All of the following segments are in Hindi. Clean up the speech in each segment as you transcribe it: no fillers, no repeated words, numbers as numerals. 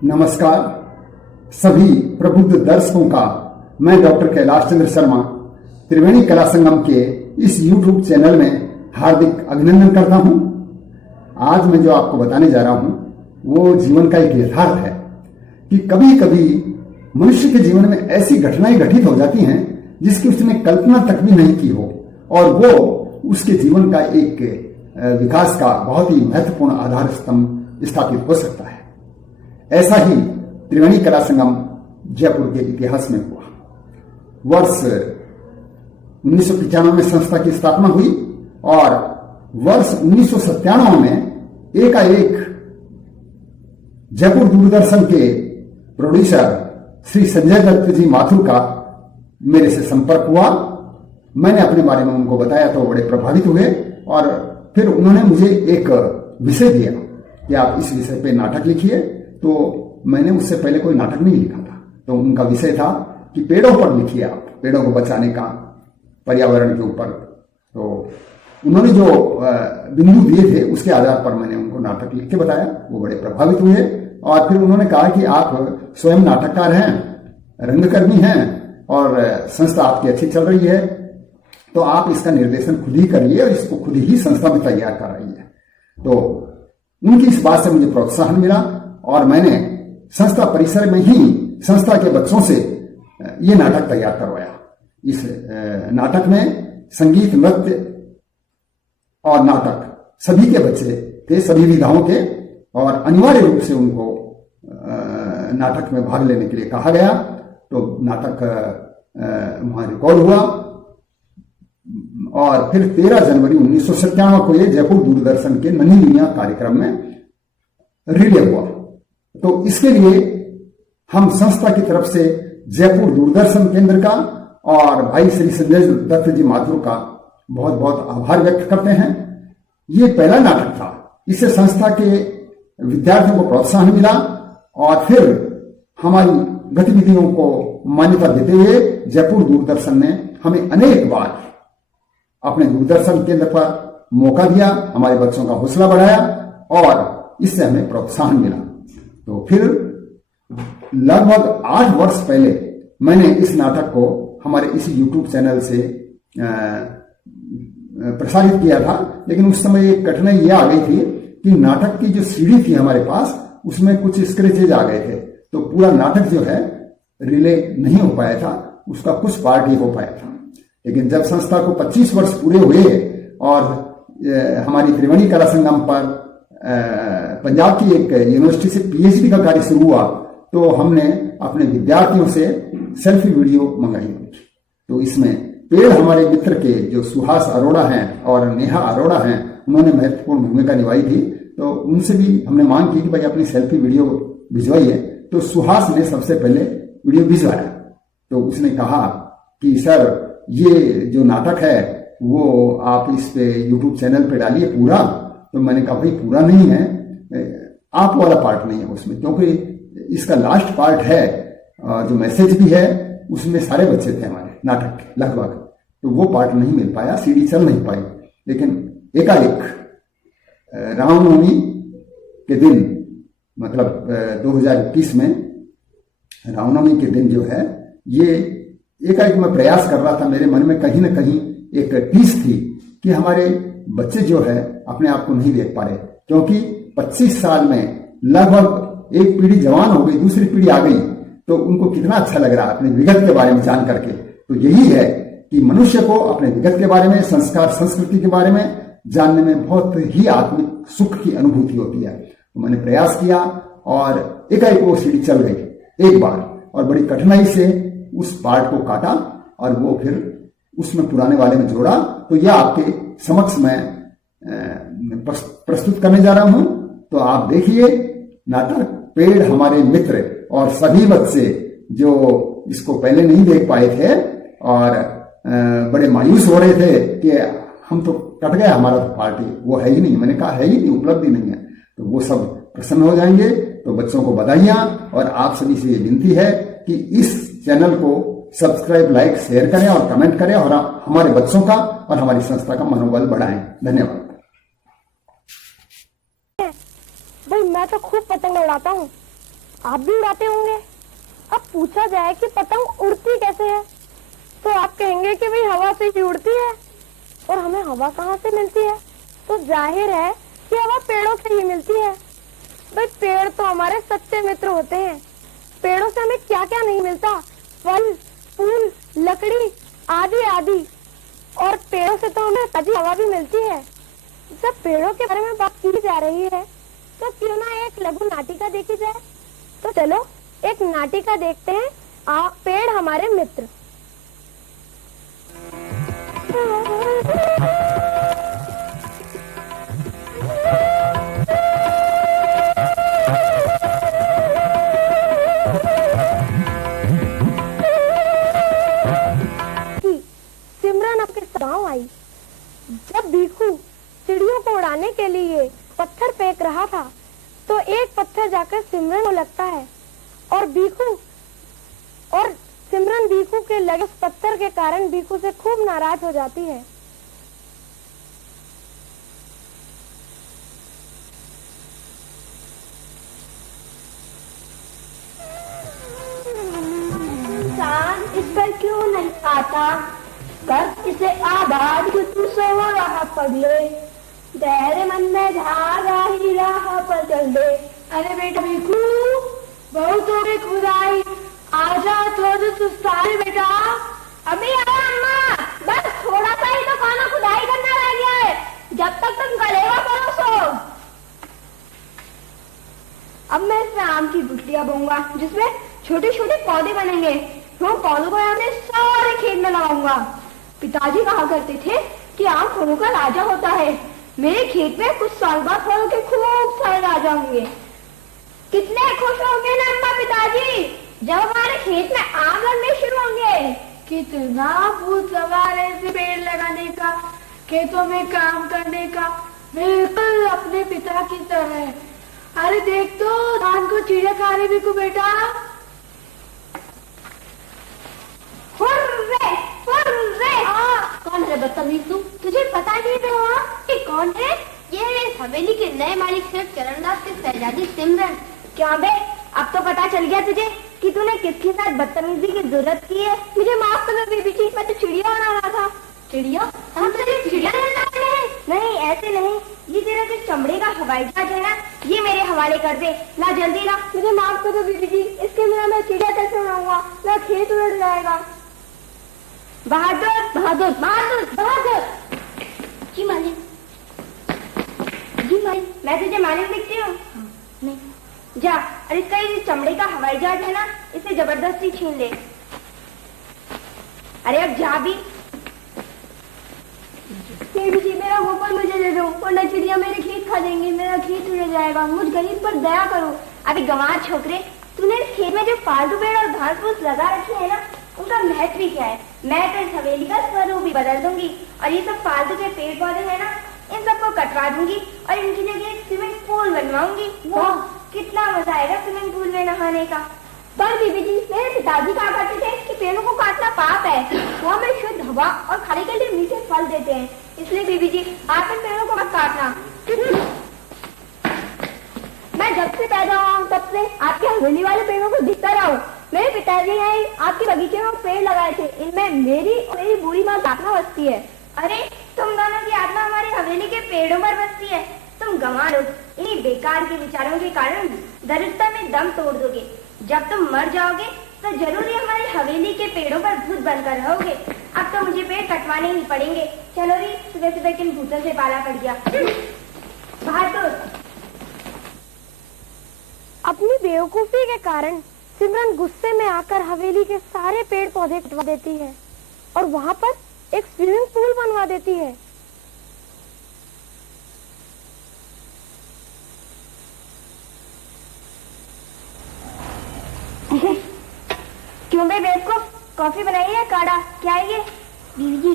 नमस्कार सभी प्रबुद्ध दर्शकों का मैं डॉक्टर कैलाश चंद्र शर्मा त्रिवेणी कला संगम के इस YouTube चैनल में हार्दिक अभिनंदन करता हूं। आज मैं जो आपको बताने जा रहा हूं वो जीवन का एक यथार्थ है कि कभी कभी मनुष्य के जीवन में ऐसी घटनाएं घटित हो जाती हैं जिसकी उसने कल्पना तक भी नहीं की हो और वो उसके जीवन का एक विकास का बहुत ही महत्वपूर्ण आधार स्तंभ स्थापित हो सकता है। ऐसा ही त्रिवेणी कला संगम जयपुर के इतिहास में हुआ। वर्ष 1995 में संस्था की स्थापना हुई और वर्ष 1997 में एकाएक जयपुर दूरदर्शन के प्रोड्यूसर श्री संजय दत्त जी माथुर का मेरे से संपर्क हुआ। मैंने अपने बारे में उनको बताया तो बड़े प्रभावित हुए और फिर उन्होंने मुझे एक विषय दिया कि आप इस विषय पे नाटक लिखिए। तो मैंने उससे पहले कोई नाटक नहीं लिखा था। तो उनका विषय था कि पेड़ों पर लिखिए, आप पेड़ों को बचाने का, पर्यावरण के ऊपर। तो उन्होंने जो बिंदु दिए थे उसके आधार पर मैंने उनको नाटक लिख के बताया। वो बड़े प्रभावित हुए और फिर उन्होंने कहा कि आप स्वयं नाटककार हैं, रंगकर्मी हैं और संस्था आपकी अच्छी चल रही है, तो आप इसका निर्देशन खुद ही करिए और इसको खुद ही संस्था में तैयार कराइए। तो उनकी इस बात से मुझे प्रोत्साहन मिला और मैंने संस्था परिसर में ही संस्था के बच्चों से ये नाटक तैयार करवाया। इस नाटक में संगीत, नृत्य और नाटक सभी के बच्चे थे, सभी विधाओं के, और अनिवार्य रूप से उनको नाटक में भाग लेने के लिए कहा गया। तो नाटक वहां रिकॉर्ड हुआ और फिर 13 जनवरी 1997 को ये जयपुर दूरदर्शन के नन्ही दुनिया कार्यक्रम में रिले हुआ। तो इसके लिए हम संस्था की तरफ से जयपुर दूरदर्शन केंद्र का और भाई श्री संजय दत्त जी माथुर का बहुत बहुत आभार व्यक्त करते हैं। ये पहला नाटक था, इससे संस्था के विद्यार्थियों को प्रोत्साहन मिला और फिर हमारी गतिविधियों को मान्यता देते हुए जयपुर दूरदर्शन ने हमें अनेक बार अपने दूरदर्शन केंद्र पर मौका दिया, हमारे बच्चों का हौसला बढ़ाया और इससे हमें प्रोत्साहन मिला। तो फिर लगभग 8 वर्ष पहले मैंने इस नाटक को हमारे इस YouTube चैनल से प्रसारित किया था, लेकिन उस समय एक कठिनाई यह आ गई थी कि नाटक की जो सीडी थी हमारे पास उसमें कुछ स्क्रैचेज आ गए थे। तो पूरा नाटक जो है रिले नहीं हो पाया था, उसका कुछ पार्ट ही हो पाया था। लेकिन जब संस्था को 25 वर्ष पूरे हुए और हमारी त्रिवेणी कला संगम पर पंजाब की एक यूनिवर्सिटी से PhD का कार्य शुरू हुआ तो हमने अपने विद्यार्थियों से सेल्फी वीडियो मंगाई। तो इसमें पेड़ हमारे मित्र के जो सुहास अरोड़ा हैं और नेहा अरोड़ा हैं, उन्होंने महत्वपूर्ण भूमिका निभाई थी। तो उनसे भी हमने मांग की कि भाई अपनी सेल्फी वीडियो भिजवाइए। तो सुहास ने सबसे पहले वीडियो भिजवाया। तो उसने कहा कि सर ये जो नाटक है वो आप इस पे YouTube चैनल पे डालिए पूरा। तो मैंने कहा भाई पूरा नहीं है, आप वाला पार्ट नहीं है उसमें, क्योंकि इसका लास्ट पार्ट है जो मैसेज भी है उसमें सारे बच्चे थे हमारे नाटक के लगभग, तो वो पार्ट नहीं मिल पाया, सीडी चल नहीं पाई। लेकिन एकाएक रामनवमी के दिन, मतलब 2021 में रामनवमी के दिन जो है, ये एकाएक मैं प्रयास कर रहा था, मेरे मन में कहीं ना कहीं एक टीस थी कि हमारे बच्चे जो है अपने आप को नहीं देख पा रहे, क्योंकि 25 साल में लगभग एक पीढ़ी जवान हो गई, दूसरी पीढ़ी आ गई, तो उनको कितना अच्छा लग रहा है अपने विगत के बारे में जान करके। तो यही है कि मनुष्य को अपने विगत के बारे में, संस्कार, संस्कृति के बारे में जानने में बहुत ही आत्मिक सुख की अनुभूति होती है। तो मैंने प्रयास किया और एकाएक वो सीढ़ी चल गई एक बार, और बड़ी कठिनाई से उस पार्ट को काटा और वो फिर उसमें पुराने वाले में जोड़ा। तो यह आपके समक्ष मैं प्रस्तुत करने जा रहा हूं। तो आप देखिए नाटक पेड़ हमारे मित्र, और सभी बच्चे जो इसको पहले नहीं देख पाए थे और बड़े मायूस हो रहे थे कि हम तो कट गया, हमारा तो पार्टी वो है ही नहीं। मैंने कहा है ही नहीं, उपलब्धि नहीं है। तो वो सब प्रसन्न हो जाएंगे। तो बच्चों को बधाइयां, और आप सभी से ये विनती है कि इस चैनल को सब्सक्राइब, लाइक, शेयर करें और कमेंट करें और हमारे बच्चों का और हमारी संस्था का मनोबल बढ़ाएं। धन्यवाद। भाई मैं तो खूब पतंग उड़ाता हूँ, आप भी उड़ाते होंगे। अब पूछा जाए कि पतंग उड़ती कैसे है, तो आप कहेंगे कि भाई हवा से ही उड़ती है। और हमें हवा कहाँ से मिलती है? तो जाहिर है कि हवा पेड़ों से ही मिलती है। भाई पेड़ तो हमारे सच्चे मित्र होते हैं। पेड़ों से हमें क्या क्या नहीं मिलता, फल, फूल, लकड़ी आदि आदि। और पेड़ों से तो हमें ताजी हवा भी मिलती है। जब पेड़ों के बारे में बात की जा रही है तो क्यों ना एक लघु नाटिका देखी जाए। तो चलो एक नाटिका देखते हैं, पेड़ हमारे मित्र। सिमरन अपने गांव आई। जब भीखू चिड़ियों को उड़ाने के लिए पत्थर फेंक रहा था तो एक पत्थर जाकर सिमरन को लगता है और सिमरन भीखू के लगे उस पत्थर के कारण भीखू से खूब नाराज हो जाती है। इंसान इस पर क्यों नहीं आता? कर इसे आबाद कि तू सो रहा पगले, तेरे मन में धागा ही राह पर चल दे। अरे बेटा भीखू, बहुत हो गई खुदाई, आजा थोड़ी सुस्ताई बेटा। अभी आया अम्मा, बस थोड़ा सा ही तो खाना खुदाई करना रह गया है, जब तक तुम करेगा करो सो। अब मैं इसमें आम की गुठलियां बोऊंगा जिसमें छोटे छोटे पौधे बनेंगे। वो पौधों को अपने सारे खेत में लगाऊंगा। पिताजी कहा करते थे कि आम फलों का राजा होता है। मेरे खेत में कुछ साल बाद फलों के खूब सारे राजा होंगे। कितने खुश होंगे ना अम्मा पिताजी जब हमारे खेत में आम लगने शुरू होंगे। कितना भूत सवार है ऐसे पेड़ लगाने का, खेतों में काम करने का, बिल्कुल अपने पिता की तरह। अरे देख तो धान को चिड़िया खा रही भी को बेटा। Hurray, hurray. कौन है बदतमीज तू? तुझे पता नहीं है कि कौन है? ये है इस हवेली के नए मालिक सेठ चरणदास की शहजादी सिमरन। क्या बे, अब तो पता चल गया तुझे कि तूने किसके साथ बदतमीजी की जरूरत की है। मुझे माफ कर दो बीबी जी, मैं तो चिड़िया बना रहा था। चिड़िया? हम तुझे चिड़िया बनाते हैं? नहीं ऐसे नहीं, ये तेरा जो चमड़े का हवाई जहाज है ना, ये मेरे हवाले कर दे। ला जल्दी ला। मुझे माफ कर दो बीबी जी, इसके बिना मैं चिड़िया कैसे बनाऊंगा? मेरा खेत उड़ जाएगा। बहादुर बहादुर बहादुर बहादुर। जी मालिक, जी मालिक। मैं तुझे मालिक दिखती हूँ? नहीं। जा, और इसका ये चमड़े का हवाई जहाज है ना, इसे जबरदस्ती छीन ले। अरे अब जा भी। जी मेरा होकर मुझे दे दो, वरना चिड़िया मेरे खेत खा जाएंगी, मेरा खेत उड़ जाएगा। मुझ गरीब पर दया करो। अभी गंवार छोकरे, तूने इस खेत में जो फालतू पेड़ और घास फूस लगा रखी है ना, उनका महत्व क्या है? मैं तो इस हवेली का स्वरूप भी बदल दूंगी और ये सब फालतू के पेड़ पौधे है ना, इन सबको कटवा दूंगी और इनकी जगह एक स्विमिंग पूल बनवाऊंगी। वाह, कितना मजा आएगा स्विमिंग पूल में नहाने का। पर बीबी जी, मेरे पिताजी कहा करते थे कि पेड़ों को काटना पाप है, वो हमें शुद्ध हवा और खाने के लिए मीठे फल देते हैं। इसलिए बीबी जी, आप इन पेड़ों को मत काटना। मैं जब से पैदा हुआ हूँ तब से आपके हवेली वाले पेड़ों को दिखता रहा हूँ। मेरे पिताजी ने आपके बगीचे में पेड़ लगाए थे, इनमें मेरी और मेरी बूढ़ी माँ की आत्मा बसती है। अरे तुम दोनों की आत्मा हमारी हवेली के पेड़ों पर बसती है। तुम गंवार हो, इन्हीं बेकार के विचारों के कारण दरिद्रता में दम तोड़ दोगे। जब तुम मर जाओगे तो जरूर ही हमारी हवेली के पेड़ों पर भूत बनकर रहोगे। अब तो मुझे पेड़ कटवाने ही पड़ेंगे। चलो री, सुबह सुबह किन भूतों से पाला पड़ गया। बहादुर। अपनी बेवकूफी के कारण सिमरन गुस्से में आकर हवेली के सारे पेड़ पौधे कटवा देती है और वहां पर एक स्विमिंग पूल बनवा देती है। क्यों बे बेवकूफ, कॉफी बनाई है काढ़ा? क्या है ये? बीवी जी,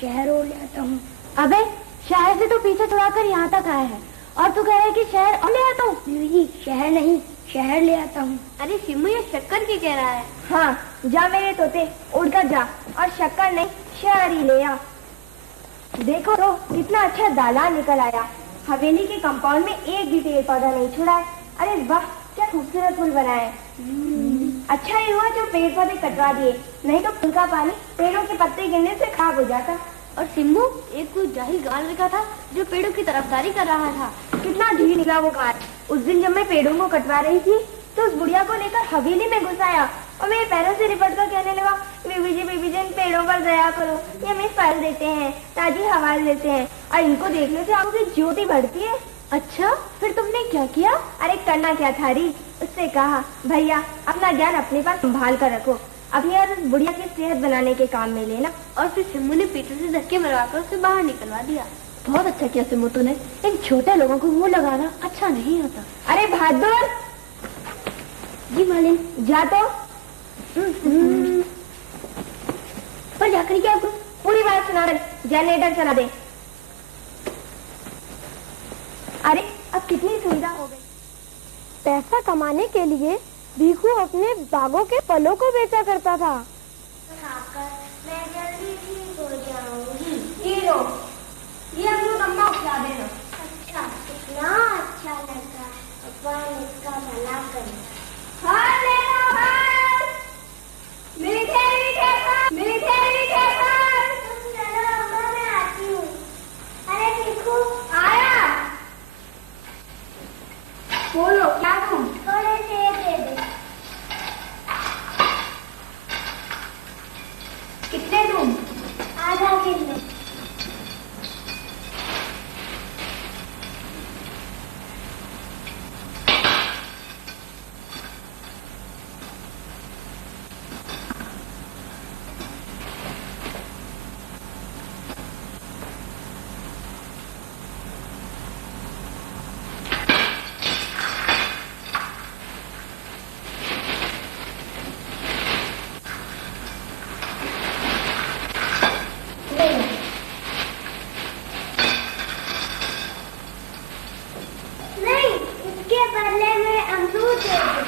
शहर और ले आता हूँ। अबे शहर से तो पीछे छुड़ाकर यहाँ तक आया है और तू कह रहा है कि शहर और ले आता हूँ? बीवी जी, शहर नहीं, शहर ले आता हूँ। अरे सिम्मू, ये शक्कर की कह रहा है। हाँ, जा मेरे तोते, उड़कर जा और शक्कर नहीं, शहर ही ले आ। देखो तो कितना अच्छा दालान निकल आया। हवेली के कंपाउंड में एक भी पेड़ पौधा नहीं छुड़ा है। अरे वाह, क्या खूबसूरत फूल बनाए। अच्छा ही हुआ जो पेड़ पौधे कटवा दिए, नहीं तो फूल का पानी पेड़ों के पत्ते गिरने से खराब हो जाता। और सिम्बू, एक कोई जाहिल गाल लड़का था जो पेड़ों की तरफदारी कर रहा था। कितना ढीठ निकला वो गाल। उस दिन जब मैं पेड़ों को कटवा रही थी तो उस बुढ़िया को लेकर हवेली में घुस आया और मेरे पैरों से लिपट कर कहने लगा, बीबी जी इन पेड़ों पर दया करो, ये हमें फल देते हैं, ताजी हवा देते हैं और इनको देखने से आंखों की ज्योति बढ़ती है। अच्छा, फिर तुमने क्या किया? अरे करना क्या था री, उससे कहा, भैया अपना ज्ञान अपने पास संभाल कर रखो, अपनी और उस बुढ़िया की सेहत बनाने के काम में लेना। और फिर सिम्बू ने पीछे से धक्के मरवाकर उसे बाहर निकलवा दिया। बहुत अच्छा किया सिम्बू तूने, इन छोटे लोगों को मुंह लगाना अच्छा नहीं होता। अरे बहादुर। जी मालिन। जा तो। पर जाकर क्या करूं? पूरी बात सुना दे, जनरेटर चला दे। अरे अब कितनी सुविधा हो गई। पैसा कमाने के लिए भीखू अपने बागों के फलों को बेचा करता था। मैं जल्दी ठीक हो जाऊंगी। ये लो, ये अमरूद अम्मा खिला देना। अच्छा, कितना अच्छा लगा। अपन इसका भला करें। फल ले लो फल, मीठे मीठे फल, मीठे मीठे फल। तुम चलो अम्मा, मैं आती हूँ। अरे भीखू आया। बोलो क्या तुम? थोड़े सेब दे दो। कितने दूं? आधा किलो। नहीं, इसके बदले में अमरूद दे दो।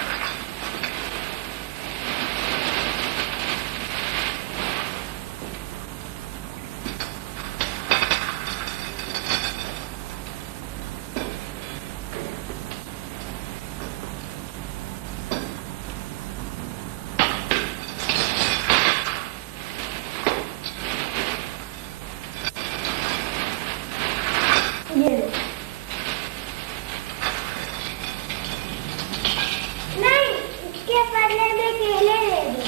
ये लो। नहीं, इसके बदले में केले दे दो।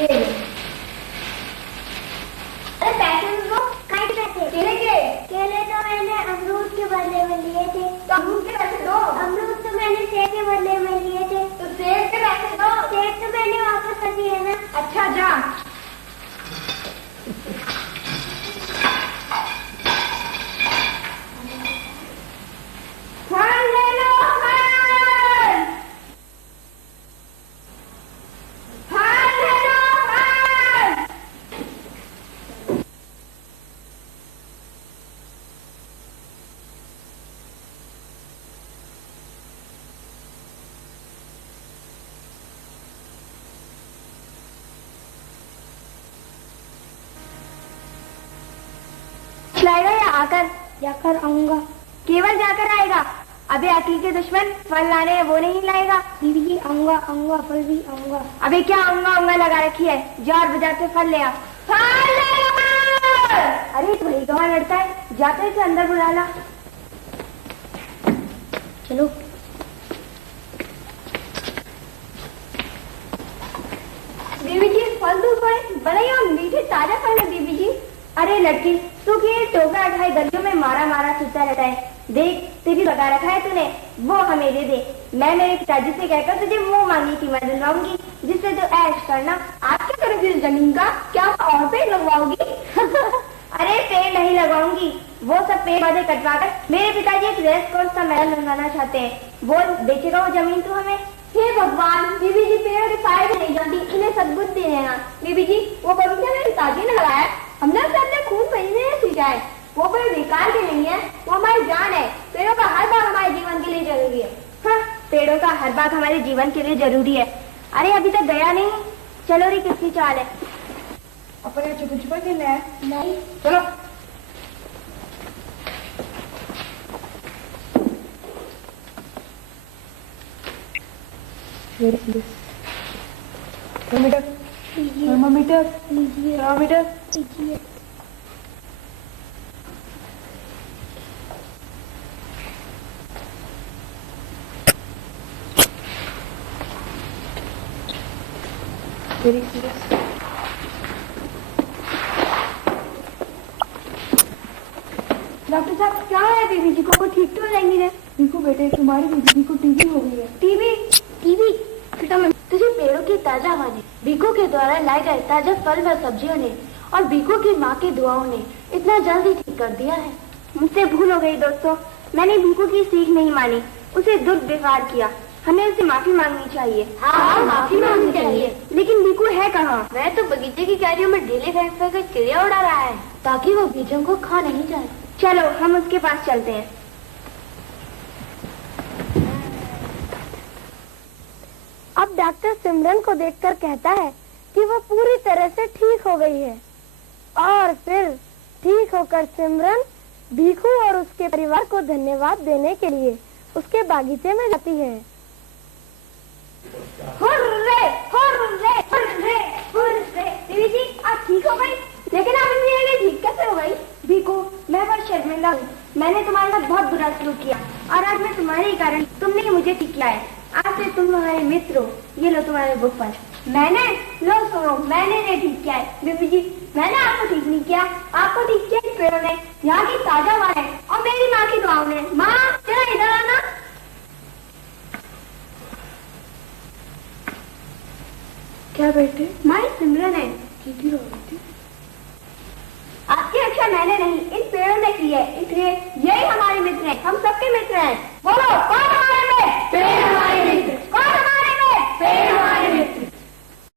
ये लो। अरे पैसे दो, काहे के पैसे? केले के? केले तो मैंने अमरूद के बदले में लिए थे। तो अमरूद के पैसे दो। अमरूद तो मैंने सेब के बदले में लिए थे। तो सेब के पैसे दो। सेब तो मैंने वापस कर दिए ना। अच्छा जा। फल ले लो फल। फल ले लो फल। लाएगा या आकर? जाकर आऊंगा। केवल जाकर आएगा? अबे अकील के दुश्मन, फल लाने हैं वो नहीं लाएगा। दीदी जी आऊंगा आऊंगा, फल भी आऊंगा। अबे क्या आऊंगा लगा रखी है, जार बाजार से फल ले आ। फल ले आ! अरे तो भाई कहाँ लड़ता है, जाते इसे अंदर बुला ला। चलो। बीबी जी फल दूध बड़े ही और मीठे ताजा फल है बीबी जी। अरे लड़की, तू ये टोकरा उठाए गलियों में मारा मारा सुता रहता है। देख तेरी लगा रखा है तूने, वो हमें दे दे। मैं मेरे पिताजी से कहकर तुझे मुंह मांगी कीमत दिलवाऊंगी, जिससे तू ऐश करना। आप क्या करोगी इस जमीन का? क्या और पेड़ लगवाओगी? अरे पेड़ नहीं लगाऊंगी, वो सब पेड़ पौधे कटवा कर मेरे पिताजी एक रेस कोर्स का मेडल बनवाना चाहते हैं। बोल बेचेगा वो जमीन तू हमें? हे भगवान, बीबी जी पेड़ के फायदे नहीं जानती, इन्हें सद्बुद्धि देना। बीबी जी वो बगीचा मेरे पिताजी ने लगाया, हमने उसे अपने खून पसीने से सींचा है। वो पेड़ बेकार के नहीं है, वो हमारी जान है। पेड़ों का हर भाग हमारे जीवन के लिए जरूरी है। हाँ, पेड़ों का हर भाग हमारे जीवन के लिए जरूरी है। अरे अभी तक गया नहीं, चलो रे किसकी चाल है? अपन छुपा छुपा खेलना है? नहीं, चलो। थर्मामीटर लीजिए, थर्मामीटर लीजिए, थर्मामीटर। लीजिए। Very serious. डॉक्टर साहब क्या है बेबी जी को ठीक तो हो जाएंगी ना? देखो बेटे, तुम्हारी बेबी जी को टीबी हो गई है। टीवी टीवी तुझे पेड़ों की ताजा हवा ने, बीको के द्वारा लाए गए ताजा फल व सब्जियों ने और बीको की माँ की दुआओं ने इतना जल्दी ठीक कर दिया है। मुझसे भूल हो गई दोस्तों, मैंने बीको की सीख नहीं मानी, उसे दुर्व्यवहार किया। हमें उससे माफी मांगनी चाहिए। हाँ, माफी मांगनी चाहिए। लेकिन बीकू है कहाँ? वह तो बगीचे की क्यारियों में ढेले फेंक फेंक कर चिड़िया उड़ा रहा है ताकि वो बीजों को खा नहीं जाए। चलो हम उसके पास चलते हैं। अब डॉक्टर सिमरन को देखकर कहता है कि वह पूरी तरह से ठीक हो गई है और फिर ठीक होकर सिमरन भीखू और उसके परिवार को धन्यवाद देने के लिए उसके बागीचे में जाती है। Hurray, hurray, hurray, hurray. Devi ji आप ठीक हो गई, लेकिन आप इतनी जल्दी ठीक कैसे हो गई? भीखू मैं बहुत शर्मिंदा हूँ, मैंने तुम्हारे साथ बहुत बुरा सलूक किया और आज मैं तुम्हारे ही कारण तुमने ही मुझे ठीक किया है। आज से तुम हमारे मित्र हो, ये लो तुम्हारे बुक पर। मैंने लो सुनो, मैंने नहीं ठीक किया है बेबी जी, मैंने आपको ठीक नहीं किया, आपको ठीक किया इन पेड़ों ने, यहाँ की ताजा हवा है और मेरी माँ की दुआओं ने। माँ जरा इधर आना। क्या बेटे? माँ सिमरन है, ठीक ही रो रही थी। आपकी रक्षा मैंने नहीं इन पेड़ों ने की है, इसलिए यही हमारे मित्र हैं, हम सबके मित्र हैं। बोलो